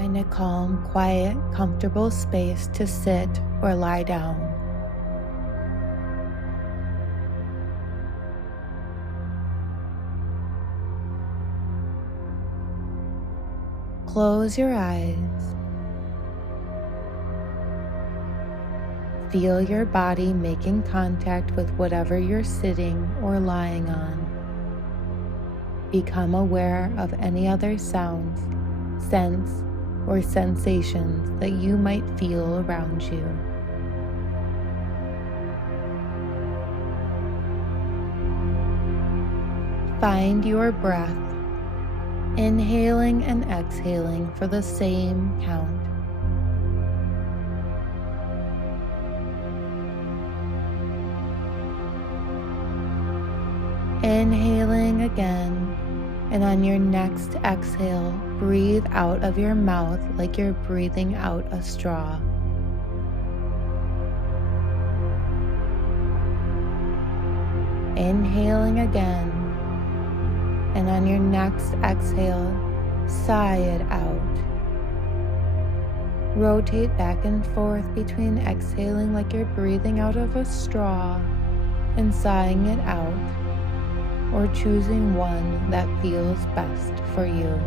Find a calm, quiet, comfortable space to sit or lie down. Close your eyes. Feel your body making contact with whatever you're sitting or lying on. Become aware of any other sounds, scents, or sensations that you might feel around you. Find your breath, inhaling and exhaling for the same count. Inhaling again, and on your next exhale, breathe out of your mouth like you're breathing out a straw. Inhaling again, and on your next exhale, sigh it out. Rotate back and forth between exhaling like you're breathing out of a straw and sighing it out, or choosing one that feels best for you.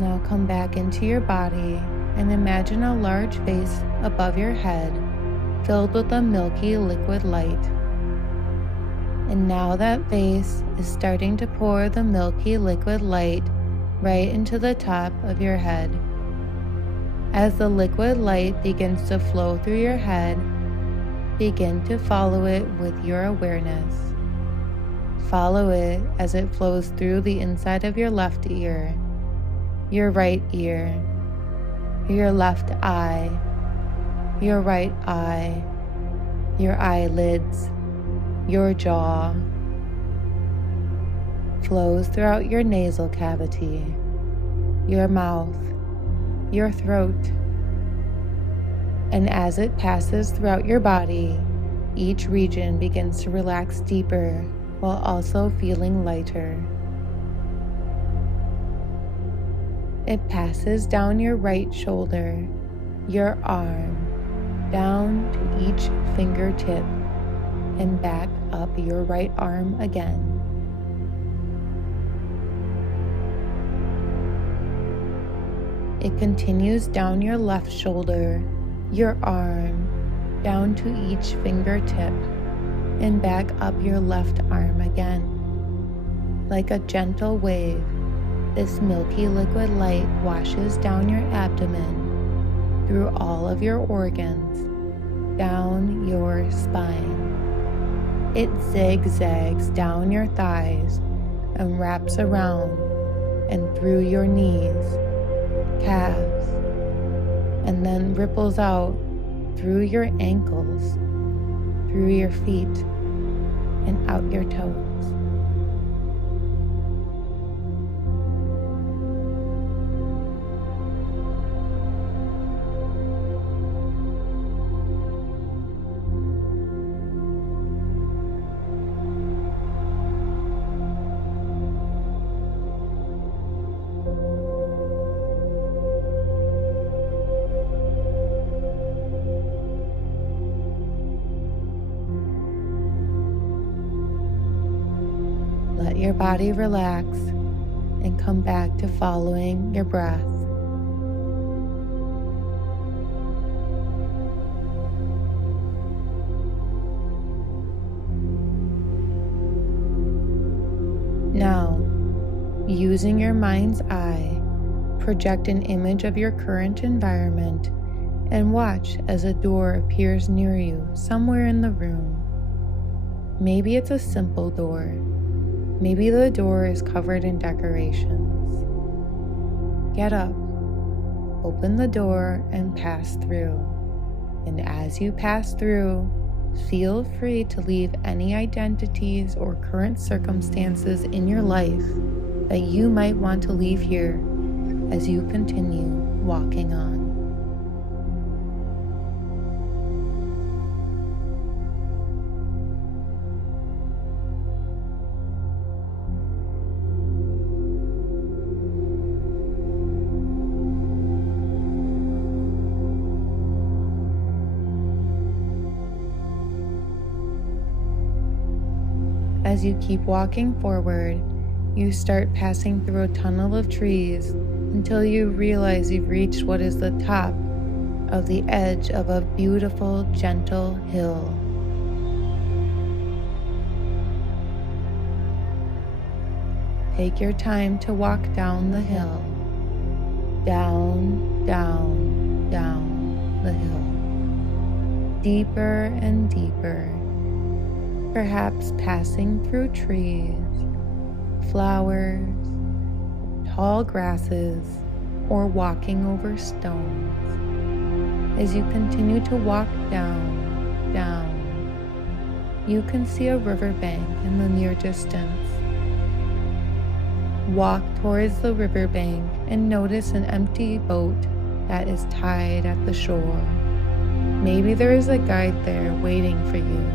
Now come back into your body and imagine a large vase above your head filled with a milky liquid light. And now that vase is starting to pour the milky liquid light right into the top of your head. As the liquid light begins to flow through your head, begin to follow it with your awareness. Follow it as it flows through the inside of your left ear, your right ear, your left eye, your right eye, your eyelids, your jaw. Flows throughout your nasal cavity, your mouth, your throat. And as it passes throughout your body, each region begins to relax deeper while also feeling lighter. It passes down your right shoulder, your arm, down to each fingertip, and back up your right arm again. It continues down your left shoulder, your arm, down to each fingertip, and back up your left arm again. Like a gentle wave, this milky liquid light washes down your abdomen, through all of your organs, down your spine. It zigzags down your thighs and wraps around and through your knees, calves, and then ripples out through your ankles, through your feet, and out your toes. Let your body relax and come back to following your breath. Now, using your mind's eye, project an image of your current environment and watch as a door appears near you somewhere in the room. Maybe it's a simple door. Maybe the door is covered in decorations. Get up, open the door, and pass through. And as you pass through, feel free to leave any identities or current circumstances in your life that you might want to leave here as you continue walking on. As you keep walking forward, you start passing through a tunnel of trees until you realize you've reached what is the top of the edge of a beautiful, gentle hill. Take your time to walk down the hill. Down, down, down the hill. Deeper and deeper. Perhaps passing through trees, flowers, tall grasses, or walking over stones. As you continue to walk down, you can see a riverbank in the near distance. Walk towards the riverbank and notice an empty boat that is tied at the shore. Maybe there is a guide there waiting for you.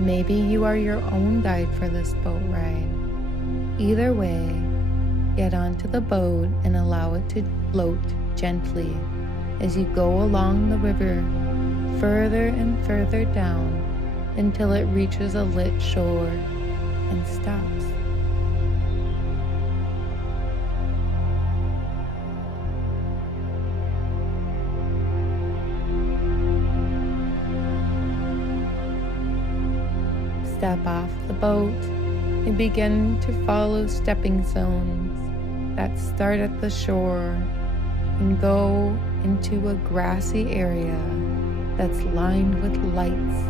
Maybe you are your own guide for this boat ride. Either way, get onto the boat and allow it to float gently as you go along the river further and further down until it reaches a lit shore and stops. Step off the boat and begin to follow stepping stones that start at the shore and go into a grassy area that's lined with lights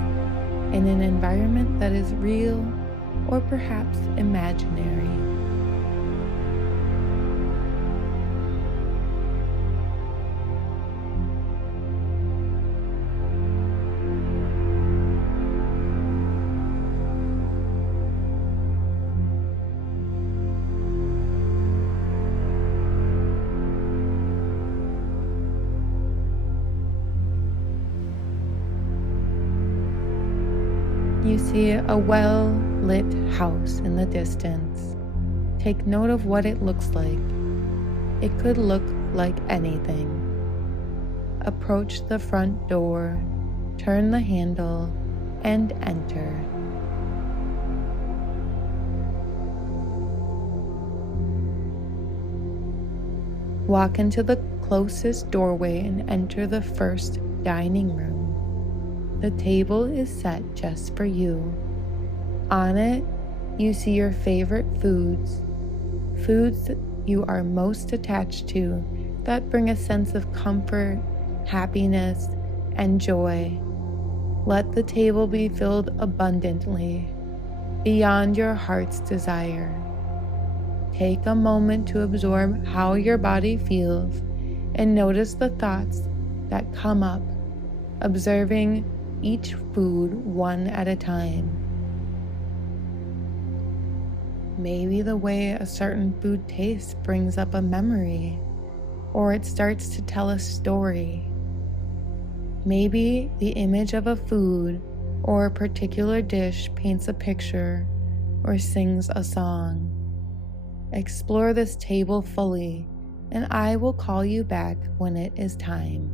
in an environment that is real or perhaps imaginary. You see a well-lit house in the distance. Take note of what it looks like. It could look like anything. Approach the front door, turn the handle, and enter. Walk into the closest doorway and enter the first dining room. The table is set just for you. On it, you see your favorite foods that you are most attached to that bring a sense of comfort, happiness, and joy. Let the table be filled abundantly, beyond your heart's desire. Take a moment to absorb how your body feels and notice the thoughts that come up, observing each food one at a time. Maybe the way a certain food tastes brings up a memory, or it starts to tell a story. Maybe the image of a food or a particular dish paints a picture or sings a song. Explore this table fully, and I will call you back when it is time.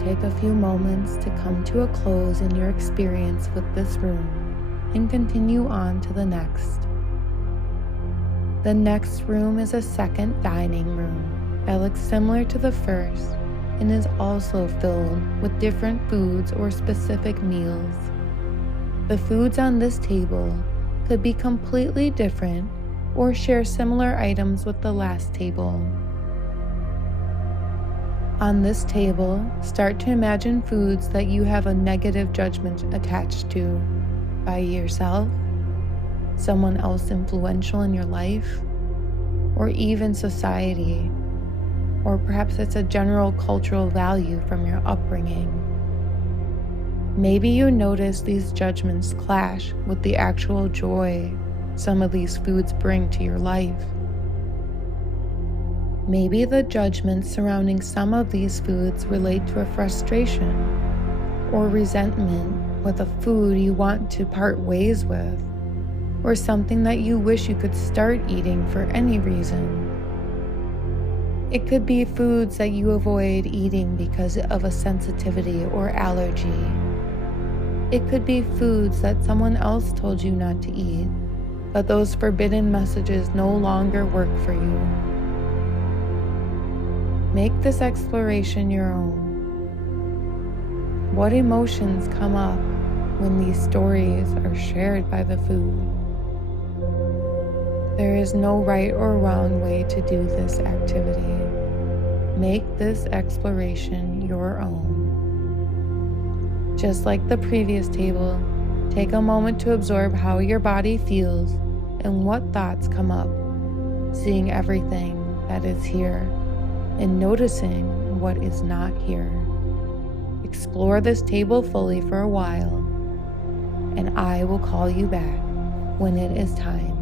take a few moments to come to a close in your experience with this room and continue on to the next. The next room is a second dining room that looks similar to the first and is also filled with different foods or specific meals. The foods on this table could be completely different or share similar items with the last table. On this table, start to imagine foods that you have a negative judgment attached to by yourself, someone else influential in your life, or even society, or perhaps it's a general cultural value from your upbringing. Maybe you notice these judgments clash with the actual joy some of these foods bring to your life. Maybe the judgments surrounding some of these foods relate to a frustration or resentment with a food you want to part ways with, or something that you wish you could start eating for any reason. It could be foods that you avoid eating because of a sensitivity or allergy. It could be foods that someone else told you not to eat, but those forbidden messages no longer work for you. Make this exploration your own. What emotions come up when these stories are shared by the food? There is no right or wrong way to do this activity. Make this exploration your own. Just like the previous table, take a moment to absorb how your body feels and what thoughts come up, seeing everything that is here and noticing what is not here. Explore this table fully for a while, and I will call you back when it is time.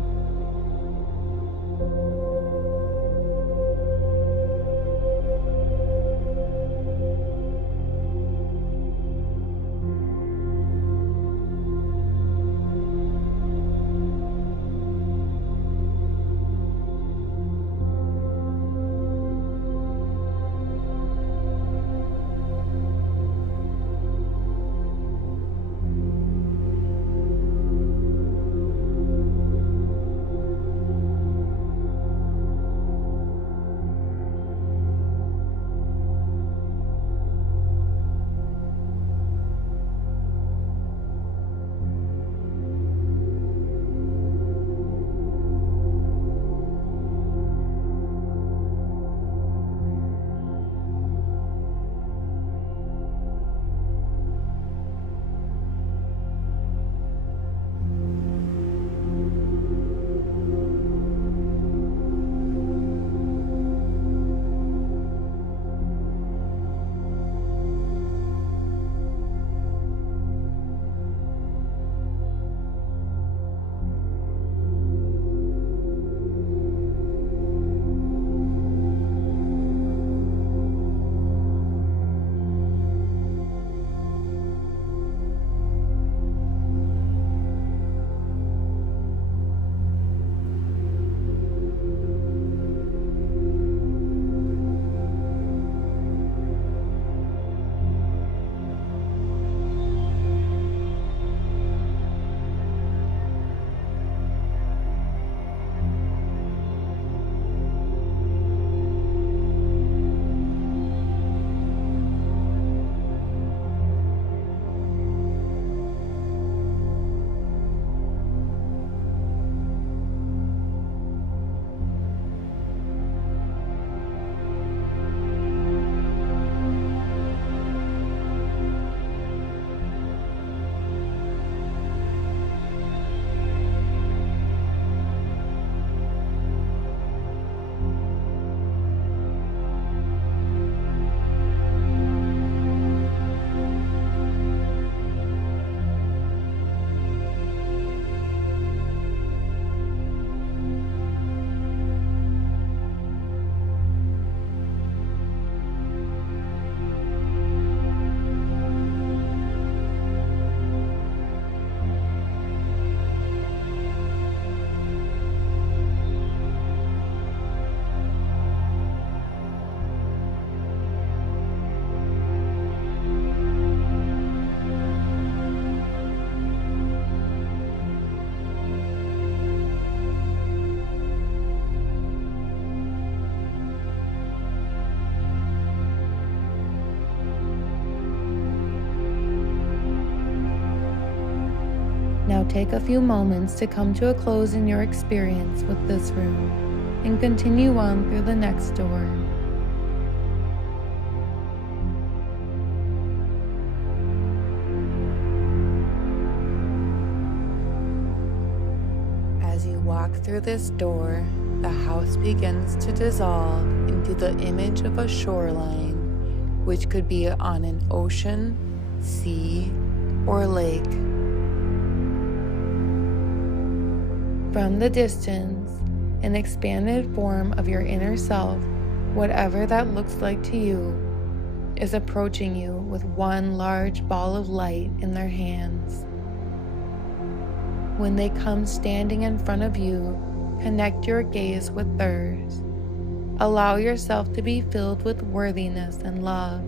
take a few moments to come to a close in your experience with this room and continue on through the next door. As you walk through this door, the house begins to dissolve into the image of a shoreline, which could be on an ocean, sea, or lake. From the distance, an expanded form of your inner self, whatever that looks like to you, is approaching you with one large ball of light in their hands. When they come standing in front of you, connect your gaze with theirs. Allow yourself to be filled with worthiness and love.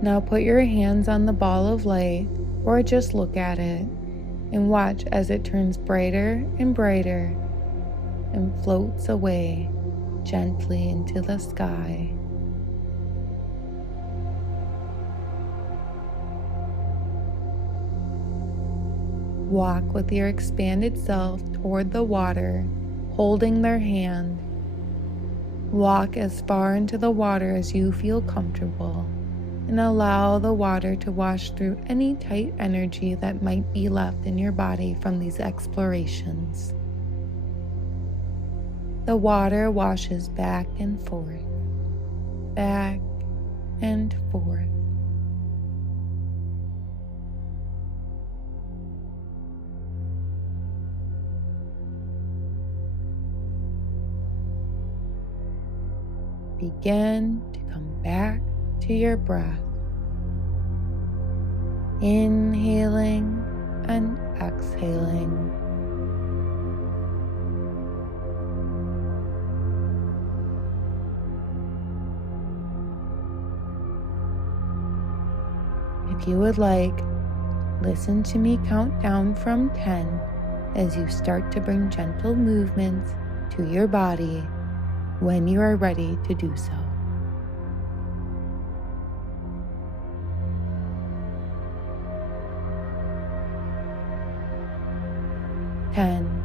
Now put your hands on the ball of light, or just look at it, and watch as it turns brighter and brighter and floats away gently into the sky. Walk with your expanded self toward the water, holding their hand. Walk as far into the water as you feel comfortable, and allow the water to wash through any tight energy that might be left in your body from these explorations. The water washes back and forth, back and forth. Begin to come back to your breath, inhaling and exhaling. If you would like, listen to me count down from 10 as you start to bring gentle movements to your body when you are ready to do so. 10,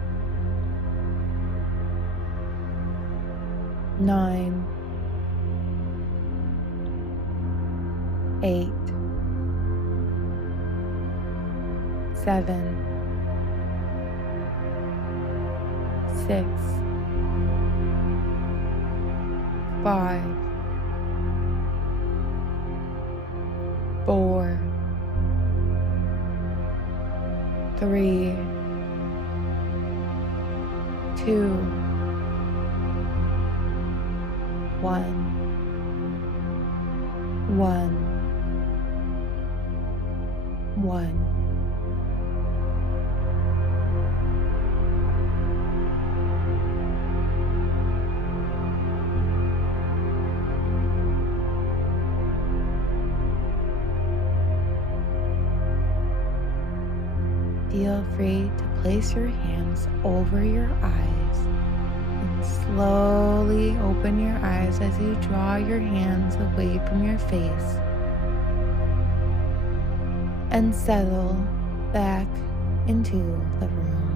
9, 8, 7, 6, 5, 4, 3, 2, 1, 1. Feel free to place your hands over your eyes and slowly open your eyes as you draw your hands away from your face and settle back into the room.